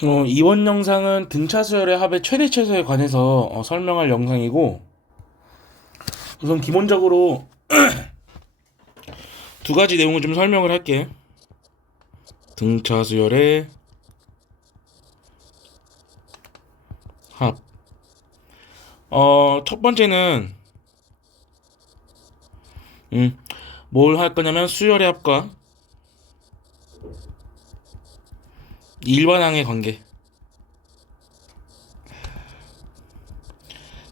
이번 영상은 등차 수열의 합의 최대 최소에 관해서 설명할 영상이고, 우선 기본적으로 두 가지 내용을 좀 설명을 할게. 등차 수열의 합. 첫 번째는 뭘 할 거냐면 수열의 합과 일반항의 관계.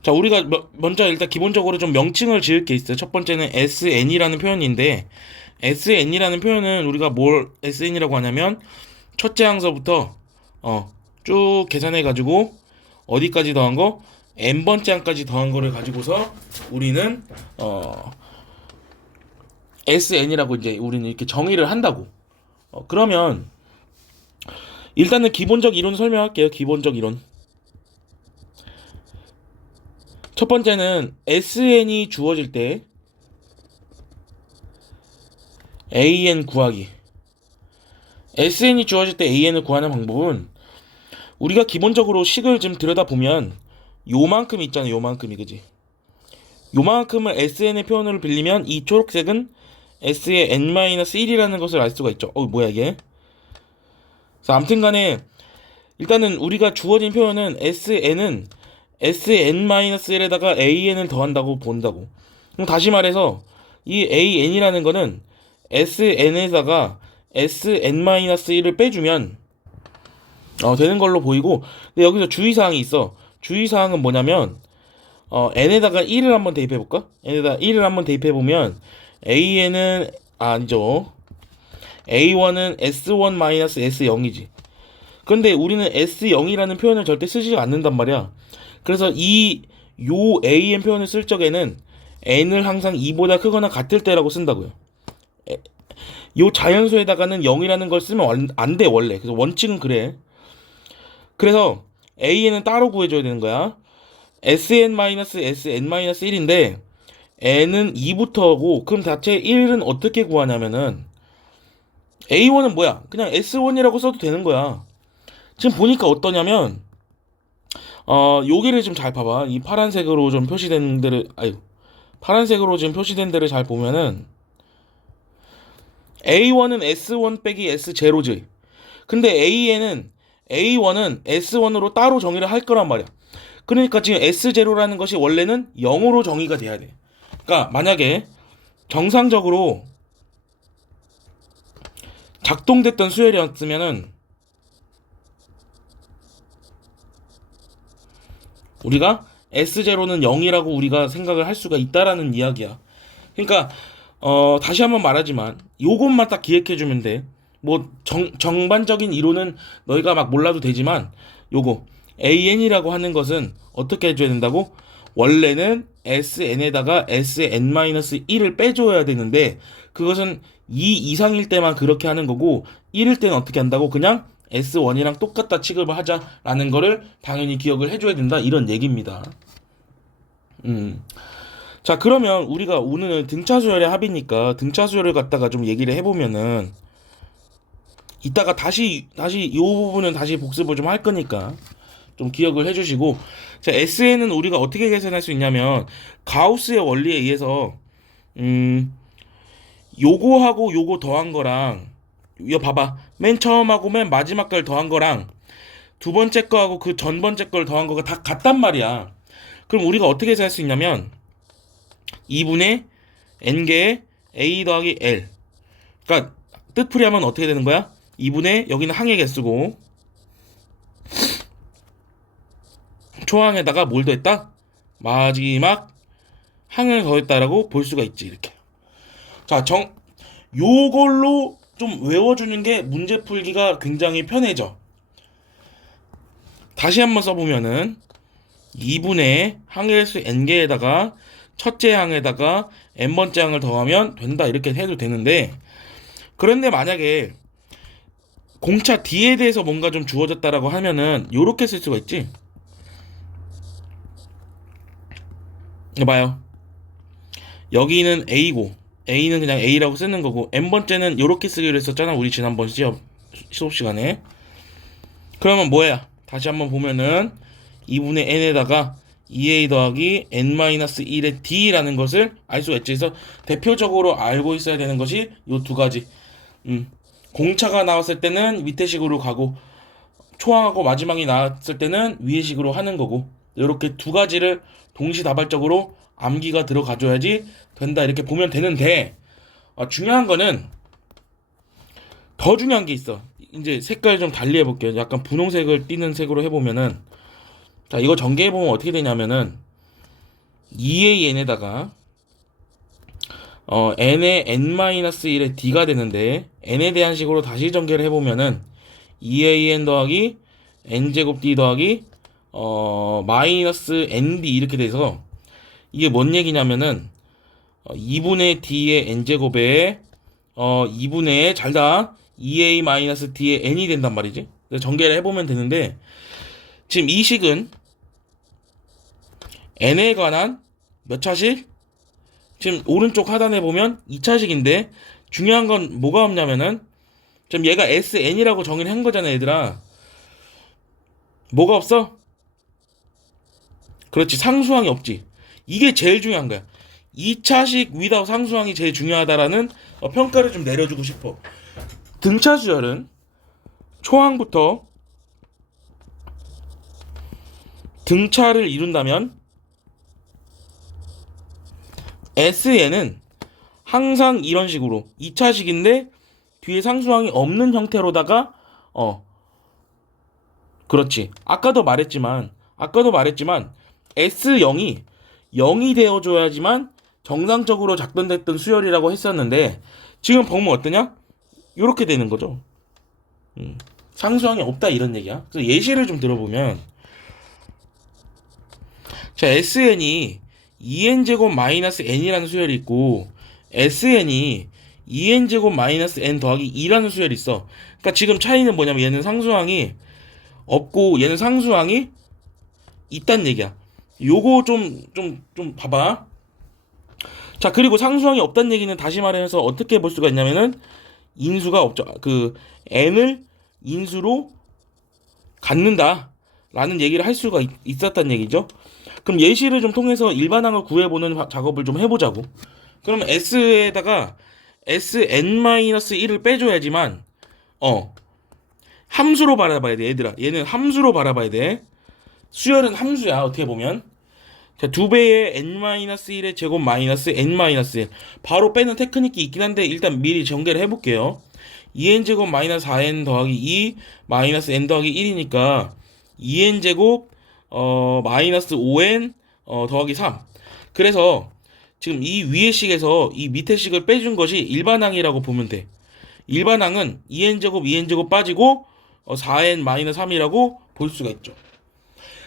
자, 우리가 먼저 일단 기본적으로 좀 명칭을 지을 게 있어요. 첫 번째는 SN이라는 표현인데, SN이라는 표현은 우리가 뭘 SN이라고 하냐면 첫째 항서부터 쭉 계산해 가지고 어디까지 더한 거 n번째 항까지 더한 거를 가지고서 우리는 SN이라고 이제 우리는 이렇게 정의를 한다고. 그러면 일단은 기본적 이론 설명할게요. 기본적 이론. 첫 번째는 SN이 주어질 때 AN 구하기. SN이 주어질 때 AN을 구하는 방법은 우리가 기본적으로 식을 좀 들여다보면 요만큼 있잖아요. 요만큼이, 그지? 요만큼을 SN의 표현으로 빌리면 이 초록색은 S의 n-1이라는 것을 알 수가 있죠. 뭐야 이게? 그래서 아무튼 간에 일단은 우리가 주어진 표현은 SN은 Sn-1에다가 AN을 더한다고 본다고. 그럼 다시 말해서 이 AN이라는 거는 SN에다가 Sn-1을 빼주면 되는 걸로 보이고, 근데 여기서 주의사항이 있어. 주의사항은 뭐냐면 n에다가 1을 한번 대입해볼까? n에다가 1을 한번 대입해보면 AN은 아니죠. A1은 S1-S0이지. 그런데 우리는 S0이라는 표현을 절대 쓰지 않는단 말이야. 그래서 요 AN 표현을 쓸 적에는 n을 항상 2보다 크거나 같을 때라고 쓴다고요. 요 자연수에다가는 0이라는 걸 쓰면 안 돼, 원래. 그래서 원칙은 그래. 그래서 AN은 따로 구해줘야 되는 거야. SN-SN-1인데 n은 2부터고, 그럼 대체 1은 어떻게 구하냐면은 A1은 뭐야? 그냥 S1이라고 써도 되는 거야. 지금 보니까 어떠냐면 여기를 좀 잘 봐봐. 이 파란색으로 좀 표시된 데를, 파란색으로 지금 표시된 데를 잘 보면은 A1은 S1 빼기 S0지. 근데 A1은 S1으로 따로 정의를 할 거란 말이야. 그러니까 지금 S0라는 것이 원래는 0으로 정의가 돼야 돼. 그러니까 만약에 정상적으로 작동됐던 수열이었으면은 우리가 S0는 0이라고 우리가 생각을 할 수가 있다라는 이야기야. 그러니까 다시 한번 말하지만 요것만 딱 기억해주면 돼. 뭐 정반적인 이론은 너희가 막 몰라도 되지만 요거 AN이라고 하는 것은 어떻게 해줘야 된다고? 원래는 SN에다가 SN-1을 빼줘야 되는데 그것은 2 이상일 때만 그렇게 하는 거고 1일 때는 어떻게 한다고? 그냥 S1이랑 똑같다 취급을 하자라는 거를 당연히 기억을 해줘야 된다, 이런 얘기입니다. 자, 그러면 우리가 오늘은 등차수열의 합이니까 등차수열을 갖다가 좀 얘기를 해보면은 이따가 다시 이 부분은 다시 복습을 좀 할 거니까 좀 기억을 해주시고, 자, SN은 우리가 어떻게 계산할 수 있냐면 가우스의 원리에 의해서 요거하고 요거 더한 거랑, 이거 봐봐, 맨 처음하고 맨 마지막 걸 더한 거랑 두 번째 거하고 그 전 번째 걸 더한 거가 다 같단 말이야. 그럼 우리가 어떻게 계산할 수 있냐면 2분의 n개의 a 더하기 l. 그러니까 뜻풀이하면 어떻게 되는 거야? 2분의, 여기는 항의 개수고 초항에다가 뭘 더했다? 마지막 항을 더했다라고 볼 수가 있지, 이렇게. 자, 요걸로 좀 외워주는 게 문제 풀기가 굉장히 편해져. 다시 한번 써보면은 2분의 항의 개수 n개에다가 첫째 항에다가 n번째 항을 더하면 된다, 이렇게 해도 되는데, 그런데 만약에 공차 D에 대해서 뭔가 좀 주어졌다라고 하면은 요렇게 쓸 수가 있지. 봐요. 여기는 A고 A는 그냥 A라고 쓰는 거고 n번째는 요렇게 쓰기로 했었잖아, 우리 지난번 수업 시간에. 그러면 뭐야? 다시 한번 보면은 2분의 n에다가 2a 더하기 n-1의 d라는 것을 알 수가 있지. 그래서 대표적으로 알고 있어야 되는 것이 요 두 가지. 공차가 나왔을 때는 밑에 식으로 가고 초항하고 마지막이 나왔을 때는 위에 식으로 하는 거고, 이렇게 두 가지를 동시다발적으로 암기가 들어가줘야지 된다, 이렇게 보면 되는데, 중요한 거는 더 중요한 게 있어. 이제 색깔 좀 달리 해볼게요. 약간 분홍색을 띠는 색으로 해보면은, 자, 이거 전개해보면 어떻게 되냐면은 2an에다가 n의 n-1의 d가 되는데, n에 대한 식으로 다시 전개를 해보면은 2an 더하기 n제곱 d 더하기 마이너스 nd 이렇게 돼서, 이게 뭔 얘기냐면은 2분의 d의 n제곱에 2분의 잘다 2a 마이너스 d의 n이 된단 말이지. 그래서 전개를 해보면 되는데, 지금 이 식은 n에 관한 몇 차식? 지금 오른쪽 하단에 보면 2차식인데, 중요한 건 뭐가 없냐면은 지금 얘가 sn이라고 정의를 한 거잖아, 얘들아. 뭐가 없어? 그렇지, 상수항이 없지. 이게 제일 중요한 거야. 2차식 위다우 상수항이 제일 중요하다라는 평가를 좀 내려주고 싶어. 등차 수열은 초항부터 등차를 이룬다면 SN은 항상 이런 식으로 2차식인데 뒤에 상수항이 없는 형태로다가 그렇지. 아까도 말했지만 S0이 0이 되어줘야지만 정상적으로 작동됐던 수열이라고 했었는데, 지금 보면 어떠냐? 이렇게 되는 거죠. 상수항이 없다 이런 얘기야. 그래서 예시를 좀 들어보면, 자, SN이 2n제곱 마이너스 n이라는 수열이 있고, SN이 2n제곱 마이너스 n 더하기 2라는 수열이 있어. 그러니까 지금 차이는 뭐냐면 얘는 상수항이 없고 얘는 상수항이 있단 얘기야. 요거 좀 봐봐. 자, 그리고 상수항이 없다는 얘기는 다시 말해서 어떻게 볼 수가 있냐면은 인수가 없죠. 그 n을 인수로 갖는다 라는 얘기를 할 수가 있었단 얘기죠. 그럼 예시를 좀 통해서 일반항을 구해보는 작업을 좀 해보자고. 그러면 s에다가 sn-1을 빼줘야지만 함수로 바라봐야 돼, 얘들아. 얘는 함수로 바라봐야 돼. 수열은 함수야, 어떻게 보면. 자, 2배의 n-1의 제곱 마이너스 n-1. 바로 빼는 테크닉이 있긴 한데, 일단 미리 전개를 해볼게요. 2n제곱 마이너스 4n 더하기 2 마이너스 n 더하기 1이니까 2n제곱 마이너스 5n 더하기 3. 그래서 지금 이 위의 식에서 이 밑에 식을 빼준 것이 일반항이라고 보면 돼. 일반항은 2n제곱 빠지고 4n 마이너스 3이라고 볼 수가 있죠.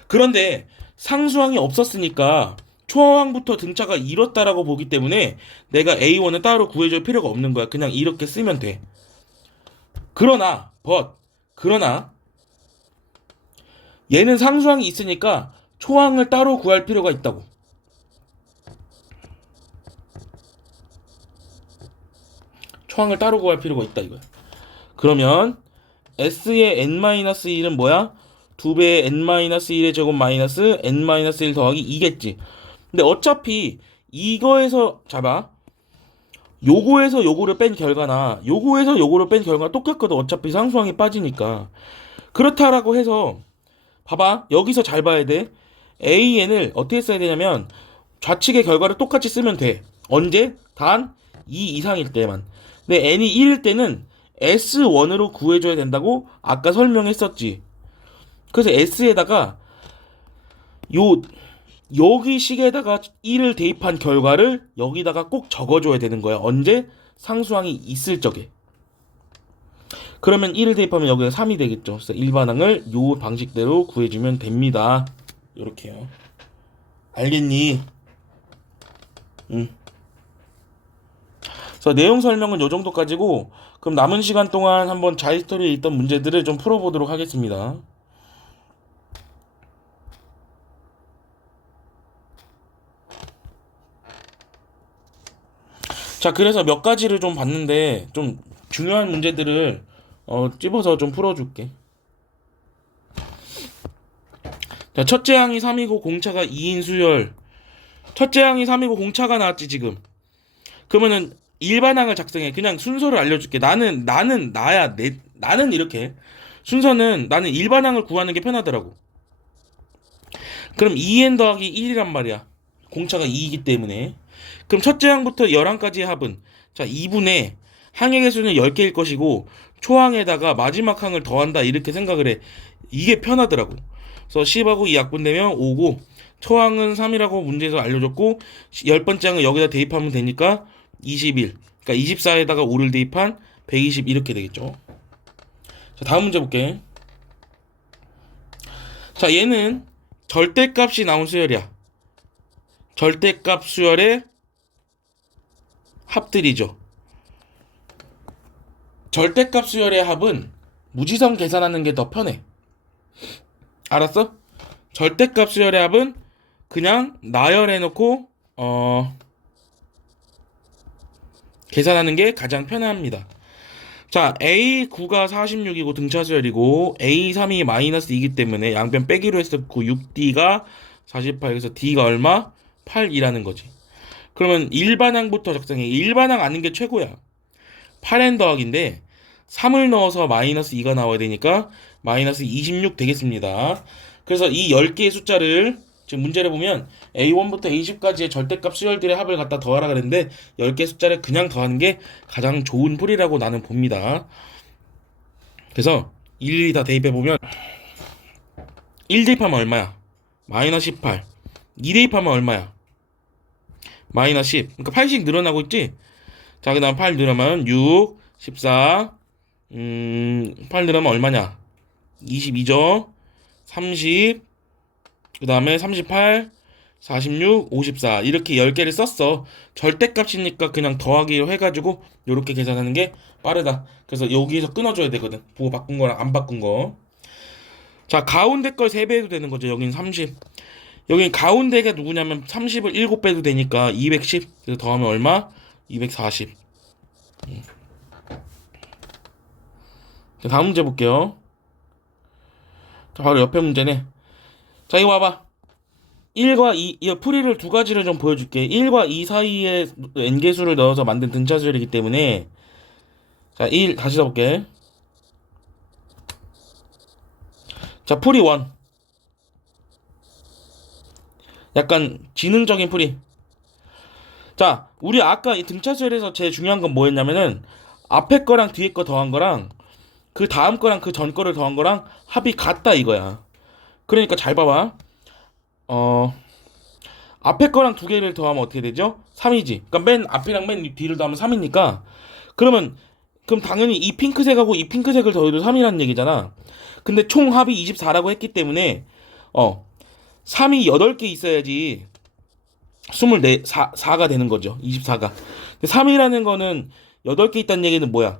그런데 상수항이 없었으니까 초항부터 등차가 이렇다라고 보기 때문에 내가 A1을 따로 구해줄 필요가 없는 거야. 그냥 이렇게 쓰면 돼. 그러나 얘는 상수항이 있으니까 초항을 따로 구할 필요가 있다고. 초항을 따로 구할 필요가 있다 이거야. 그러면 S의 n-1은 뭐야? 2배의 n-1의 제곱 마이너스 n-1 더하기 2겠지. 근데 어차피 이거에서 잡아. 요거에서 요거를 뺀 결과나 요거에서 요거를 뺀 결과가 똑같거든. 어차피 상수항이 빠지니까. 그렇다라고 해서 봐봐. 여기서 잘 봐야 돼. AN을 어떻게 써야 되냐면 좌측의 결과를 똑같이 쓰면 돼. 언제? 단 2 이상일 때만. 근데 n이 1일 때는 S1으로 구해줘야 된다고 아까 설명했었지. 그래서 S에다가 여기 식에다가 1을 대입한 결과를 여기다가 꼭 적어줘야 되는 거야. 언제? 상수항이 있을 적에. 그러면 1을 대입하면 여기가 3이 되겠죠. 그래서 일반항을 요 방식대로 구해주면 됩니다. 요렇게요. 알겠니? 그래서 내용 설명은 요 정도까지고, 그럼 남은 시간 동안 한번 자히스토리에 있던 문제들을 좀 풀어보도록 하겠습니다. 자, 그래서 몇 가지를 좀 봤는데 좀 중요한 문제들을 찝어서 좀 풀어줄게. 자, 첫째 항이 3이고 공차가 2인 수열. 첫째 항이 3이고 공차가 나왔지 지금. 그러면은 일반항을 작성해. 그냥 순서를 알려줄게. 나야. 나는 이렇게. 순서는 나는 일반항을 구하는 게 편하더라고. 그럼 2n 더하기 1이란 말이야. 공차가 2이기 때문에. 그럼 첫째 항부터 11항까지의 합은 자 2분의 항의 개수는 10개일 것이고 초항에다가 마지막 항을 더한다 이렇게 생각을 해. 이게 편하더라고. 그래서 10하고 2 약분되면 5고 초항은 3이라고 문제에서 알려줬고 10번째 항은 여기다 대입하면 되니까 21. 그러니까 24에다가 5를 대입한 120 이렇게 되겠죠. 자, 다음 문제 볼게. 자, 얘는 절대값이 나온 수열이야. 절대값 수열의 합들이죠. 절대값 수열의 합은 무지성 계산하는 게 더 편해. 알았어? 절대값 수열의 합은 그냥 나열해놓고 계산하는 게 가장 편합니다. 자, A9가 46이고 등차수열이고 A3이 마이너스 2이기 때문에 양변 빼기로 했었고 6D가 48, 그래서 D가 얼마? 8이라는 거지. 그러면 일반항부터 작성해. 일반항 아는 게 최고야. 8n 더하기인데 3을 넣어서 마이너스 2가 나와야 되니까 마이너스 26 되겠습니다. 그래서 이 10개의 숫자를 지금 문제를 보면 A1부터 A10까지의 절대값 수열들의 합을 갖다 더하라 그랬는데 10개 숫자를 그냥 더하는 게 가장 좋은 풀이라고 나는 봅니다. 그래서 일일이 다 대입해보면 1 대입하면 얼마야? 마이너스 18. 2 대입하면 얼마야? 마이너스 10. 그러니까 8씩 늘어나고 있지? 자, 그 다음 8 늘어나면 6, 14, 8 늘어나면 얼마냐? 22죠? 30, 그 다음에 38, 46, 54 이렇게 10개를 썼어. 절대값이니까 그냥 더하기로 해가지고 이렇게 계산하는 게 빠르다. 그래서 여기에서 끊어줘야 되거든. 보고 바꾼 거랑 안 바꾼 거. 자, 가운데 걸 3배 해도 되는 거죠. 여긴 30. 여긴 가운데가 누구냐면 30을 7배도 되니까 210. 그래서 더하면 얼마? 240. 자, 다음 문제 볼게요. 자, 바로 옆에 문제네. 자, 이거 봐봐. 1과 2, 이 풀이를 두 가지를 좀 보여줄게. 1과 2 사이에 n개수를 넣어서 만든 등차수열이기 때문에 자, 1 다시 써볼게. 자, 풀이 1. 약간 지능적인 풀이. 자, 우리 아까 이 등차수열에서 제일 중요한 건 뭐였냐면은 앞에 거랑 뒤에 거 더한 거랑 그 다음 거랑 그 전 거를 더한 거랑 합이 같다 이거야. 그러니까 잘 봐봐. 앞에 거랑 두 개를 더하면 어떻게 되죠? 3이지. 그러니까 맨 앞이랑 맨 뒤를 더하면 3이니까 그럼 당연히 이 핑크색하고 이 핑크색을 더해도 3이라는 얘기잖아. 근데 총 합이 24라고 했기 때문에 3이 8개 있어야지 4가 되는 거죠. 24가. 근데 3이라는 거는 8개 있다는 얘기는 뭐야?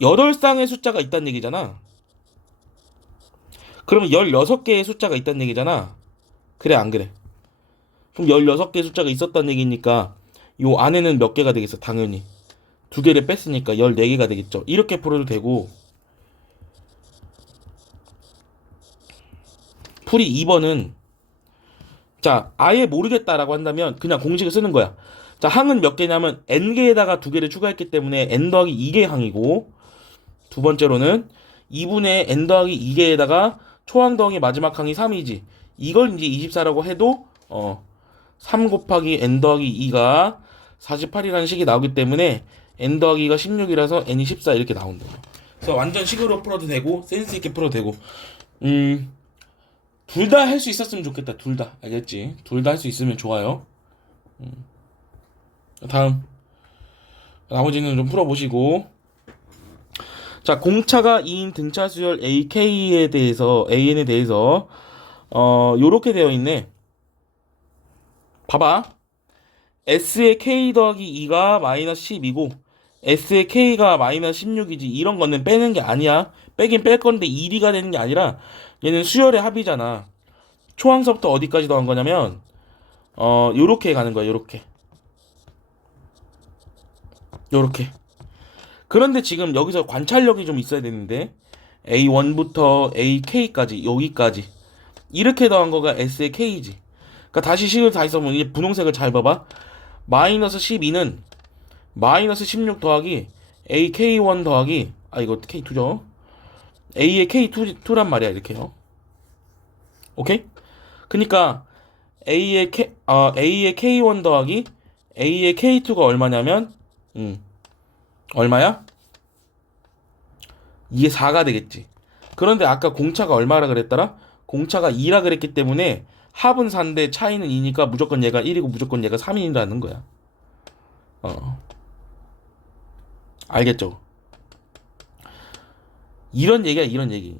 8쌍의 숫자가 있다는 얘기잖아. 그러면 16개의 숫자가 있다는 얘기잖아. 그래 안 그래? 그럼 16개의 숫자가 있었다는 얘기니까 요 안에는 몇 개가 되겠어? 당연히 두 개를 뺐으니까 14개가 되겠죠. 이렇게 풀어도 되고 풀이 2번은 자 아예 모르겠다라고 한다면 그냥 공식을 쓰는 거야. 자 항은 몇 개냐면 n개에다가 두 개를 추가했기 때문에 n 더하기 2개 항이고 두 번째로는 2분의 n 더하기 2개에다가 초항 더하기 마지막 항이 3이지. 이걸 이제 24라고 해도 3 곱하기 n 더하기 2가 48이라는 식이 나오기 때문에 n 더하기 2가 16이라서 n이 14 이렇게 나온다. 그래서 완전 식으로 풀어도 되고 센스 있게 풀어도 되고 둘 다 할 수 있었으면 좋겠다. 둘 다 알겠지? 둘 다 할 수 있으면 좋아요. 다음 나머지는 좀 풀어보시고 자 공차가 2인 등차 수열 AN에 대해서 요렇게 되어 있네. 봐봐. S의 K 더하기 2가 마이너스 10이고 S의 K가 마이너스 16이지. 이런 거는 빼는 게 아니야. 빼긴 뺄 건데 1이가 되는 게 아니라 얘는 수열의 합이잖아. 초항서부터 어디까지 더한 거냐면 요렇게 가는 거야. 요렇게 그런데 지금 여기서 관찰력이 좀 있어야 되는데 A1부터 AK까지 여기까지 이렇게 더한 거가 S의 K지. 그러니까 다시 식을 다시 써보면 이제 분홍색을 잘 봐봐. 마이너스 12는 마이너스 16 더하기 AK1 더하기 이거 K2죠. A의 K2란 말이야 이렇게요. 오케이? 그러니까 A의 K1 더하기 A의 K2가 얼마냐면 얼마야? 이게 4가 되겠지. 그런데 아까 공차가 얼마라 그랬더라? 공차가 2라 그랬기 때문에 합은 4인데 차이는 2니까 무조건 얘가 1이고 무조건 얘가 3이라는 거야. 알겠죠? 이런 얘기야, 이런 얘기.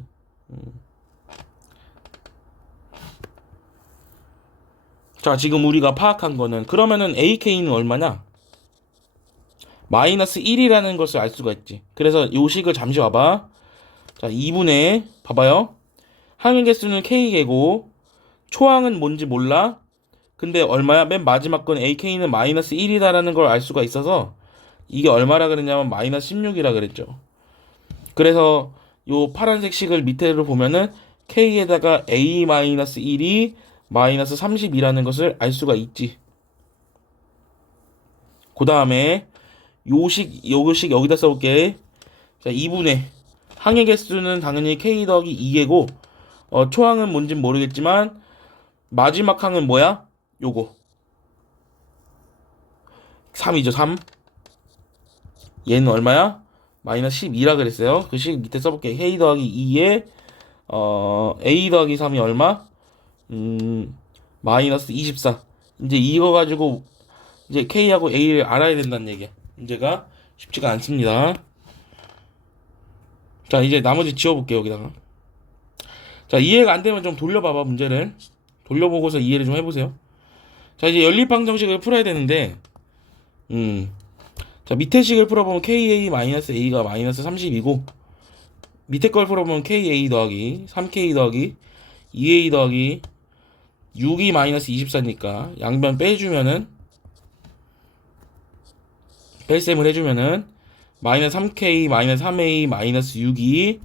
자, 지금 우리가 파악한 거는 그러면은 AK는 얼마냐? 마이너스 1이라는 것을 알 수가 있지. 그래서 요 식을 잠시 봐봐. 자, 2분의 봐봐요. 항의 개수는 K개고 초항은 뭔지 몰라. 근데 얼마야? 맨 마지막 건 AK는 마이너스 1이다라는 걸 알 수가 있어서 이게 얼마라 그랬냐면 마이너스 16이라 그랬죠. 그래서 요 파란색 식을 밑에로 보면은 K에다가 A 마이너스 1이 마이너스 30이라는 것을 알 수가 있지. 그 다음에 요식 여기다 써볼게. 자, 2분의 항의 개수는 당연히 K 더하기 2개고 초항은 뭔진 모르겠지만 마지막 항은 뭐야? 요거 3이죠. 3. 얘는 얼마야? 마이너스 12라 그랬어요. 그 식 밑에 써볼게. K 더하기 2에 A 더하기 3이 얼마? 마이너스 24. 이제 이거 가지고 이제 K하고 A를 알아야 된다는 얘기야. 문제가 쉽지가 않습니다. 자, 이제 나머지 지워볼게요. 여기다가. 자, 이해가 안 되면 좀 돌려봐봐. 문제를 돌려보고서 이해를 좀 해보세요. 자, 이제 연립방정식을 풀어야 되는데 자, 밑에 식을 풀어보면 KA-A가 마이너스 30이고 밑에 걸 풀어보면 KA 더하기 3K 더하기 2A 더하기 6이 마이너스 24니까 양변 빼주면은 뺄셈을 해주면은 마이너스 3K 마이너스 3A 마이너스 6이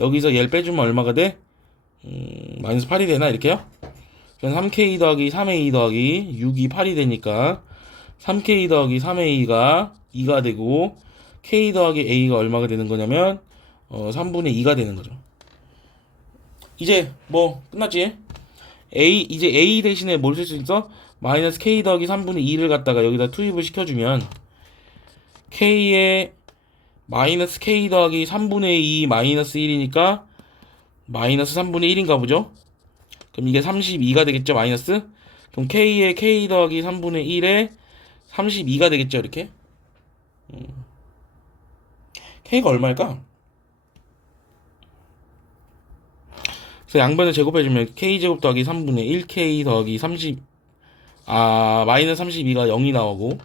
여기서 얘를 빼주면 얼마가 돼? 마이너스 8이 되나 이렇게요? 3K 더하기 3A 더하기 6이 8이 되니까 3K 더하기 3A가 2가 되고 K 더하기 A가 얼마가 되는 거냐면 3분의 2가 되는 거죠. 이제 뭐 끝났지? 이제 A 대신에 뭘 쓸 수 있어? 마이너스 K 더하기 3분의 2를 갖다가 여기다 투입을 시켜주면 K에 마이너스 K 더하기 3분의 2 마이너스 1이니까 마이너스 3분의 1인가 보죠? 그럼 이게 32가 되겠죠? 마이너스? 그럼 K에 K 더하기 3분의 1에 32가 되겠죠? 이렇게? K가 얼마일까? 그래서 양변을 제곱해주면 K제곱 더하기 3분의 1 K 더하기 30 마이너스 32가 0이 나오고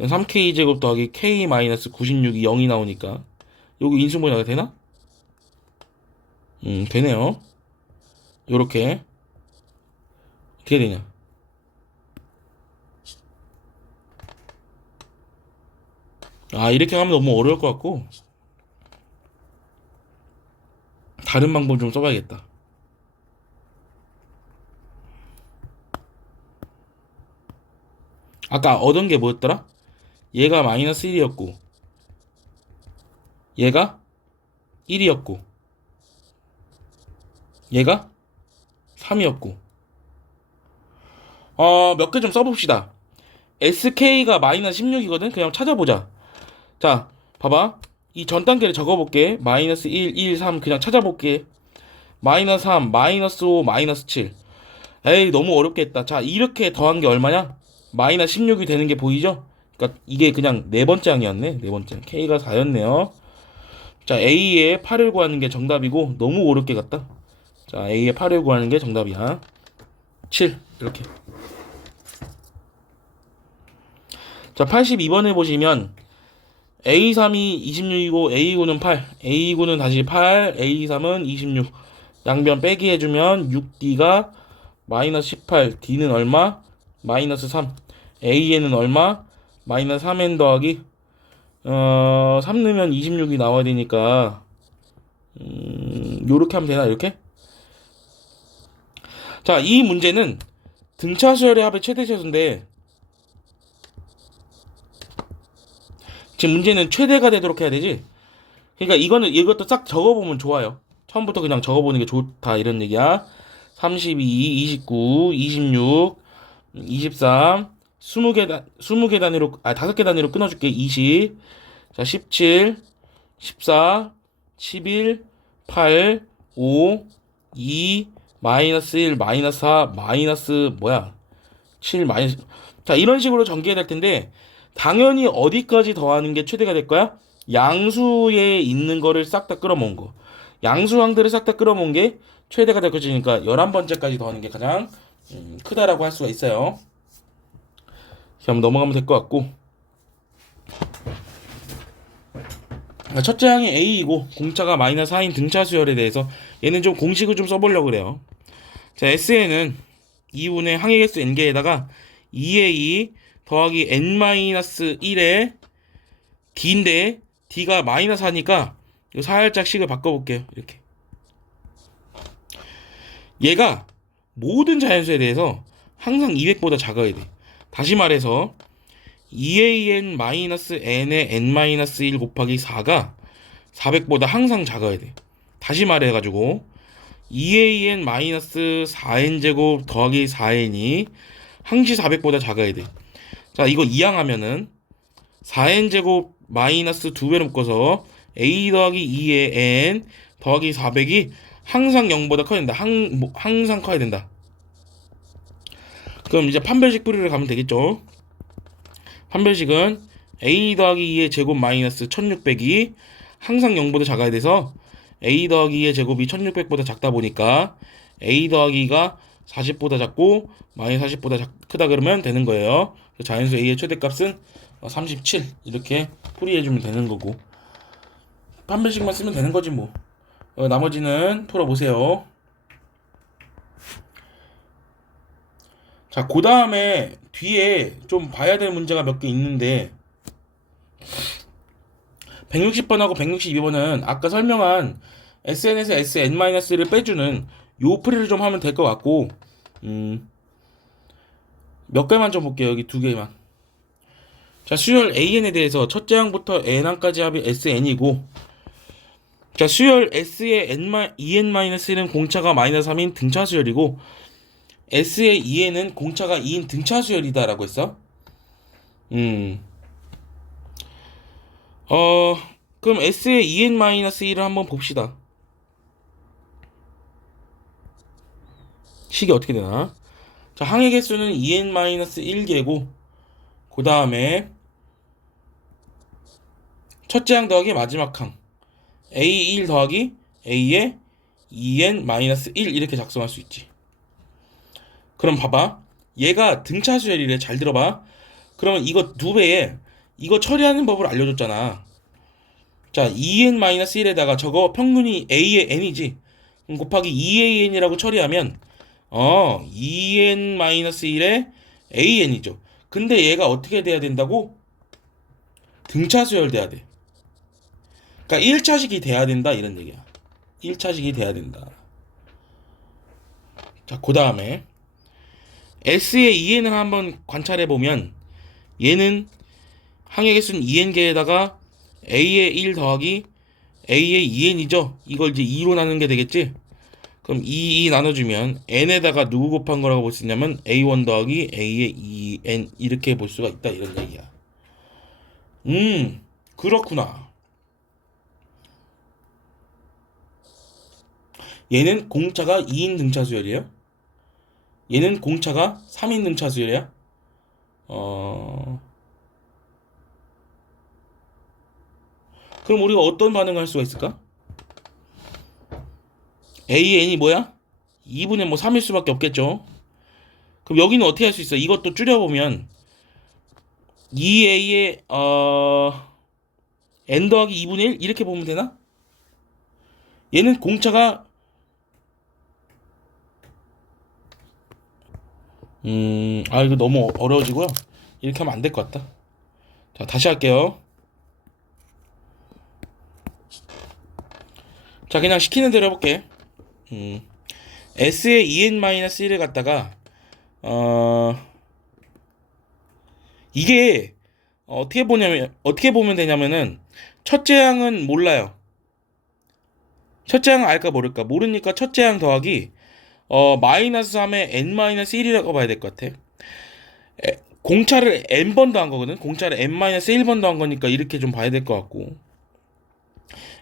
3K제곱 더하기 K 마이너스 96이 0이 나오니까 여기 인수분해가 되나? 되네요. 요렇게 어떻게 되냐? 이렇게 하면 너무 어려울 것 같고 다른 방법 좀 써봐야겠다. 아까 얻은 게 뭐였더라? 얘가 마이너스 1이었고 얘가 1이었고 얘가 3이었고 몇 개 좀 써봅시다. SK가 마이너스 16이거든? 그냥 찾아보자. 자, 봐봐. 이 전 단계를 적어볼게. 마이너스 1, 1, 3 그냥 찾아볼게. 마이너스 3, 마이너스 5, 마이너스 7. 에이, 너무 어렵게 했다. 자, 이렇게 더한 게 얼마냐? 마이너스 16이 되는 게 보이죠? 그러니까 이게 그냥 네 번째 항이었네. 네 번째. K가 4였네요. 자, A에 8을 구하는 게 정답이고 너무 어렵게 갔다. 자, A에 8을 구하는 게 정답이야. 7. 이렇게. 자, 82번에 보시면 A3이 26이고 A9는 8, A9는 다시 8, A3은 26. 양변 빼기 해주면 6D가 마이너스 18, D는 얼마? 마이너스 3. A에는 얼마? 마이너스 3N 더하기 3 넣으면 26이 나와야 되니까 요렇게 하면 되나 이렇게? 자, 이 문제는 등차 수열의 합의 최대 차수인데 지금 문제는 최대가 되도록 해야 되지. 그러니까 이것도 싹 적어보면 좋아요. 처음부터 그냥 적어보는 게 좋다 이런 얘기야. 32, 29, 26, 23, 20개 단위로 5개 단위로 끊어줄게. 20, 자 17, 14, 11, 8, 5, 2, 마이너스 1, 마이너스 4, 마이너스 7 마이너스. 자, 이런 식으로 전개해야 될 텐데 당연히 어디까지 더하는 게 최대가 될 거야? 양수에 있는 거를 싹 다 끌어모은 거. 양수항들을 싹 다 끌어모은 게 최대가 될 것이니까 11번째까지 더하는 게 가장 크다라고 할 수가 있어요. 그럼 넘어가면 될 것 같고. 첫째 항이 A이고 공차가 마이너스 4인 등차 수열에 대해서 얘는 좀 공식을 좀 써보려고 그래요. 자, SN은 2분의 항의 개수 n개에다가 2a 더하기 n-1의 d인데 d가 마이너스 4니까 살짝 식을 바꿔볼게요. 이렇게 얘가 모든 자연수에 대해서 항상 200보다 작아야 돼. 다시 말해서 2an-n의 n-1 곱하기 4가 400보다 항상 작아야 돼. 다시 말해가지고 2an-4n제곱 더하기 4n이 항시 400보다 작아야 돼. 자, 이거 이항하면은 4n제곱 마이너스 2배로 묶어서 a 더하기 2의 n 더하기 400이 항상 0보다 커야 된다. 항상 커야 된다. 그럼 이제 판별식 뿌리를 가면 되겠죠. 판별식은 a 더하기 2의 제곱 마이너스 1600이 항상 0보다 작아야 돼서 a 더하기 2의 제곱이 1600보다 작다 보니까 a 더하기 2가 40보다 작고 마이너스 40보다 크다 그러면 되는 거예요. 자연수 a의 최대값은 37 이렇게 풀이해주면 되는 거고 판별식만 쓰면 되는 거지 뭐. 나머지는 풀어보세요. 자, 그 다음에 뒤에 좀 봐야 될 문제가 몇 개 있는데 160번하고 162번은 아까 설명한 SN에서 SN-를 빼주는 요 풀이를 좀 하면 될 것 같고 몇 개만 좀 볼게요. 여기 두 개만. 자, 수열 AN에 대해서 첫째 항부터 N항까지 합이 SN이고 자, 수열 S의 EN-1는 공차가 마이너스 3인 등차 수열이고 S의 EN은 공차가 2인 등차 수열이다 라고 했어. 그럼 S의 EN-1을 한번 봅시다. 식이 어떻게 되나? 자, 항의 개수는 EN-1개고 그 다음에 첫째 항 더하기 마지막 항 A1 더하기 A의 EN-1 이렇게 작성할 수 있지. 그럼 봐봐. 얘가 등차 수열이래. 잘 들어봐. 그러면 이거 2배에 이거 처리하는 법을 알려줬잖아. 자, EN-1에다가 저거 평균이 A의 N이지. 그럼 곱하기 2AN이라고 처리하면 EN-1의 AN이죠. 근데 얘가 어떻게 돼야 된다고? 등차 수열 돼야 돼. 그러니까 1차식이 돼야 된다 이런 얘기야. 1차식이 돼야 된다. 자, 그 다음에 S의 EN을 한번 관찰해 보면 얘는 항의 개수는 EN개에다가 A의 1 더하기 A의 2N이죠. 이걸 이제 2로 나누는 게 되겠지. 그럼 2 나눠주면 N에다가 누구 곱한 거라고 볼 수 있냐면 A1 더하기 A의 2N 이렇게 볼 수가 있다 이런 얘기야. 그렇구나. 얘는 공차가 2인 등차 수열이에요. 얘는 공차가 3인 등차 수열이야. 그럼 우리가 어떤 반응을 할 수가 있을까? AN이 뭐야? 2분의 3일 수밖에 없겠죠. 그럼 여기는 어떻게 할 수 있어? 이것도 줄여보면 2A의 N 더하기 2분의 1 이렇게 보면 되나? 얘는 공차가 이거 너무 어려워지고요. 이렇게 하면 안 될 것 같다. 자, 다시 할게요. 자, 그냥 시키는 대로 해볼게. S의 2n-1을 갖다가 이게 어떻게 보면 되냐면은 첫째 항은 몰라요. 첫째 항 알까 모를까? 모르니까 첫째 항 더하기 마이너스 3에 n-1이라고 봐야 될 것 같아. 공차를 n번 더한 거거든. 공차를 n-1번 더한 거니까 이렇게 좀 봐야 될 것 같고.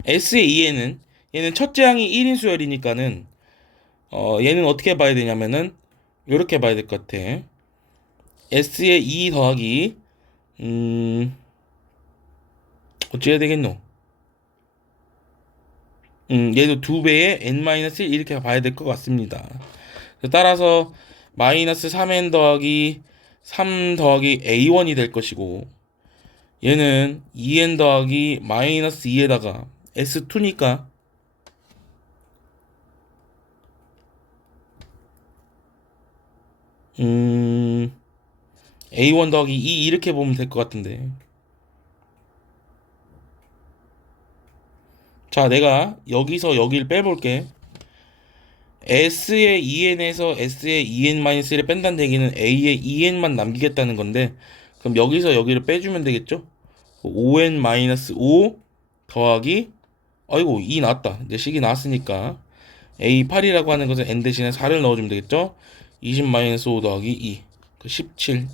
S의 2에는 얘는 첫째 항이 1인 수열이니까는 얘는 어떻게 봐야 되냐면은 요렇게 봐야 될 것 같아. S의 2 더하기 어찌 해야 되겠노? 얘도 2배의 n-1 이렇게 봐야 될 것 같습니다. 따라서 마이너스 3n 더하기 3 더하기 a1이 될 것이고 얘는 2n 더하기 마이너스 2에다가 s2니까 a1 더하기 2 이렇게 보면 될 것 같은데. 자, 내가 여기서 여기를 빼볼게. S의 2n에서 S의 2n-1을 뺀다는 얘기는 A의 2n만 남기겠다는 건데, 그럼 여기서 여기를 빼주면 되겠죠? 5n-5 더하기 아이고 2 나왔다. 내 식이 나왔으니까 A8이라고 하는 것은 n 대신에 4를 넣어주면 되겠죠? 20-5 더하기 2 17.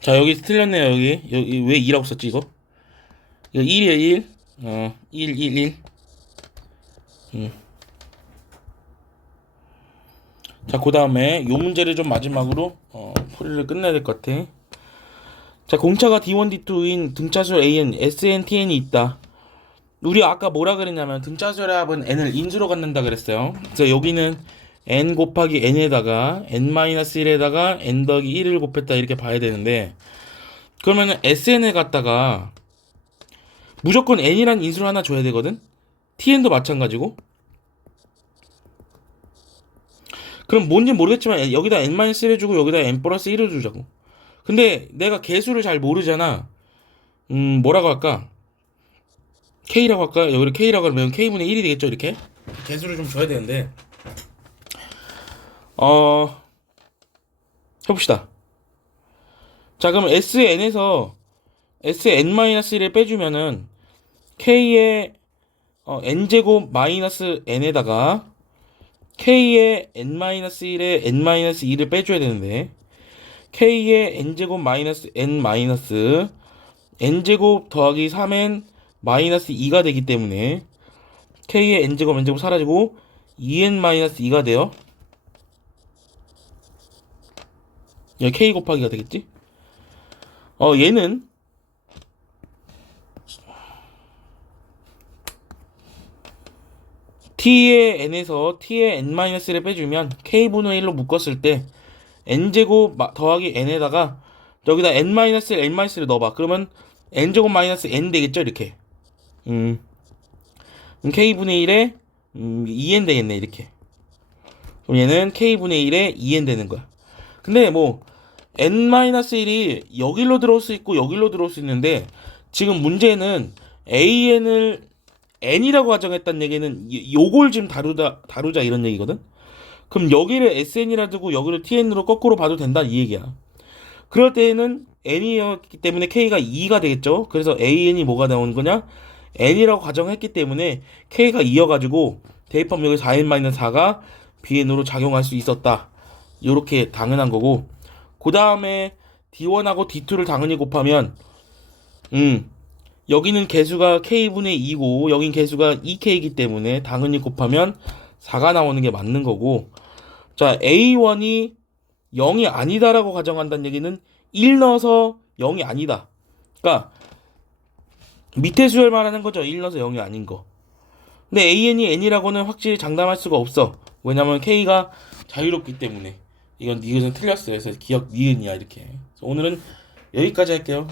자, 여기 틀렸네요. 여기 왜 2라고 썼지 이거? 이거 1이에요 1. 1 1 1. 자, 그 다음에 요 문제를 좀 마지막으로 풀이를 끝내야 될 것 같아. 자, 공차가 D1, D2인 등차수 AN, SN, TN이 있다. 우리 아까 뭐라 그랬냐면 등차수의 합은 n을 인수로 갖는다 그랬어요. 그래서 여기는 n 곱하기 n에다가 n-1에다가 n 더하기 1을 곱했다 이렇게 봐야 되는데, 그러면은 SN을 갖다가 무조건 n이란 인수를 하나 줘야 되거든. TN도 마찬가지고. 그럼 뭔지 모르겠지만 여기다 n-1을 주고 여기다 n 플러스 1을 주자고. 근데 내가 개수를 잘 모르잖아. 뭐라고 할까? K라고 할까? 여기를 K라고 하면 K분의 1이 되겠죠, 이렇게? 개수를 좀 줘야 되는데. 해봅시다. 자, 그럼 SN에서 SN-1을 빼주면은 K의 n제곱 마이너스 n에다가 K의 n-1에 n-2를 빼줘야 되는데, K의 n제곱 마이너스 n 마이너스 n제곱 더하기 3n 마이너스 2가 되기 때문에 K의 n제곱 n제곱 사라지고 2n 마이너스 2가 돼요. 여기 K 곱하기가 되겠지? 얘는 T의 n에서 T의 n-를 빼주면 K분의 1로 묶었을 때 n제곱 더하기 n에다가 여기다 n-를 넣어봐. 그러면 n제곱 마이너스 n 되겠죠, 이렇게. K분의 1에 2n 되겠네, 이렇게. 그럼 얘는 K분의 1에 2n 되는 거야. 근데 뭐 n-1이 여기로 들어올 수 있고 여기로 들어올 수 있는데, 지금 문제는 an을 n이라고 가정했다는 얘기는 요걸 지금 다루자 이런 얘기거든. 그럼 여기를 sn이라 두고 여기를 tn으로 거꾸로 봐도 된다 이 얘기야. 그럴 때에는 n이었기 때문에 k가 2가 되겠죠. 그래서 an이 뭐가 나오는 거냐? n이라고 가정했기 때문에 k가 2여가지고 대입하면 여기 4n-4가 bn으로 작용할 수 있었다. 이렇게 당연한 거고, 그 다음에 d1하고 d2를 당연히 곱하면 여기는 개수가 k분의 2고 여긴 개수가 2k이기 때문에 당연히 곱하면 4가 나오는 게 맞는 거고, 자, a1이 0이 아니다라고 가정한다는 얘기는 1 넣어서 0이 아니다. 그러니까 밑에 수열 말하는 거죠. 1 넣어서 0이 아닌 거. 근데 an이 n이라고는 확실히 장담할 수가 없어. 왜냐면 k가 자유롭기 때문에. 이것은 틀렸어요. 그래서 기억 니은이야 이렇게. 오늘은 여기까지 할게요.